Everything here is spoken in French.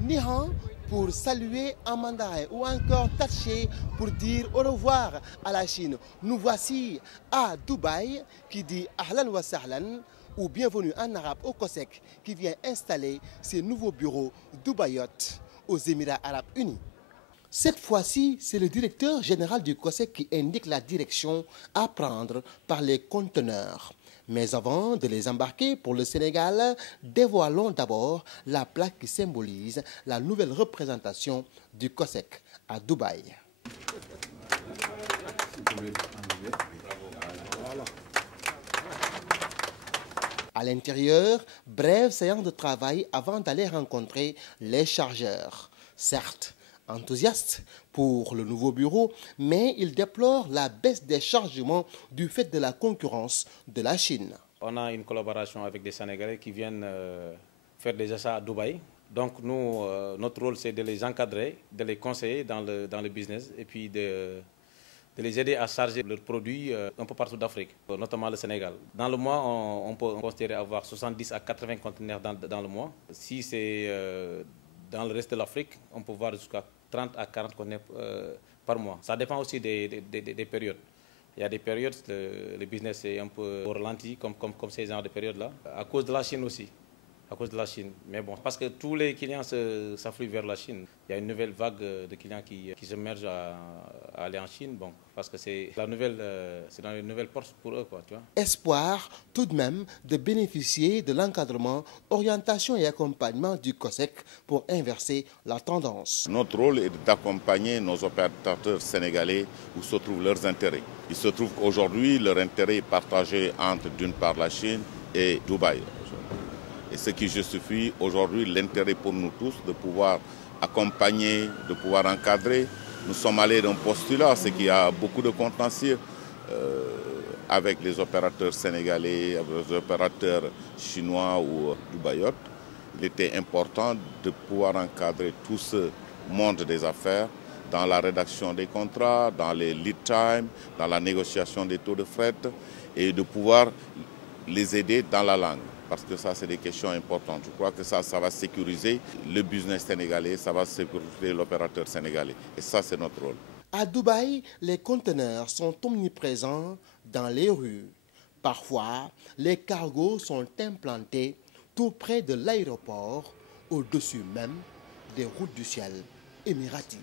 Nihan pour saluer en mandarin ou encore Taché pour dire au revoir à la Chine. Nous voici à Dubaï qui dit Ahlan wa sahlan ou bienvenue en arabe au COSEC qui vient installer ses nouveaux bureaux Dubaïot aux Émirats Arabes Unis. Cette fois-ci, c'est le directeur général du COSEC qui indique la direction à prendre par les conteneurs. Mais avant de les embarquer pour le Sénégal, dévoilons d'abord la plaque qui symbolise la nouvelle représentation du COSEC à Dubaï. À l'intérieur, brève séance de travail avant d'aller rencontrer les chargeurs. Certes, enthousiaste pour le nouveau bureau, mais il déplore la baisse des chargements du fait de la concurrence de la Chine. On a une collaboration avec des Sénégalais qui viennent faire des achats à Dubaï. Donc nous, notre rôle, c'est de les encadrer, de les conseiller dans le business et puis de les aider à charger leurs produits un peu partout d'Afrique, notamment le Sénégal. Dans le mois, on peut considérer avoir 70 à 80 conteneurs dans le mois. Si c'est dans le reste de l'Afrique, on peut voir jusqu'à 30 à 40 conteneurs par mois. Ça dépend aussi des périodes. Il y a des périodes, le business est un peu ralenti, comme ces genres de périodes-là, à cause de la Chine aussi. À cause de la Chine. Mais bon, parce que tous les clients s'affluent vers la Chine. Il y a une nouvelle vague de clients qui s'émergent à aller en Chine, bon, parce que c'est dans une nouvelle porte pour eux, quoi, tu vois. Espoir tout de même de bénéficier de l'encadrement, orientation et accompagnement du COSEC pour inverser la tendance. Notre rôle est d'accompagner nos opérateurs sénégalais où se trouvent leurs intérêts. Il se trouve qu'aujourd'hui, leur intérêt est partagé entre d'une part la Chine et Dubaï. Et ce qui justifie aujourd'hui l'intérêt pour nous tous de pouvoir accompagner, de pouvoir encadrer. Nous sommes allés d'un postulat, c'est qu'il y a beaucoup de contentieux avec les opérateurs sénégalais, avec les opérateurs chinois ou dubaïotes. Il était important de pouvoir encadrer tout ce monde des affaires dans la rédaction des contrats, dans les lead time, dans la négociation des taux de fret et de pouvoir les aider dans la langue. Parce que ça, c'est des questions importantes. Je crois que ça va sécuriser le business sénégalais, ça va sécuriser l'opérateur sénégalais. Et ça, c'est notre rôle. À Dubaï, les conteneurs sont omniprésents dans les rues. Parfois, les cargos sont implantés tout près de l'aéroport, au-dessus même des routes du ciel émiraties.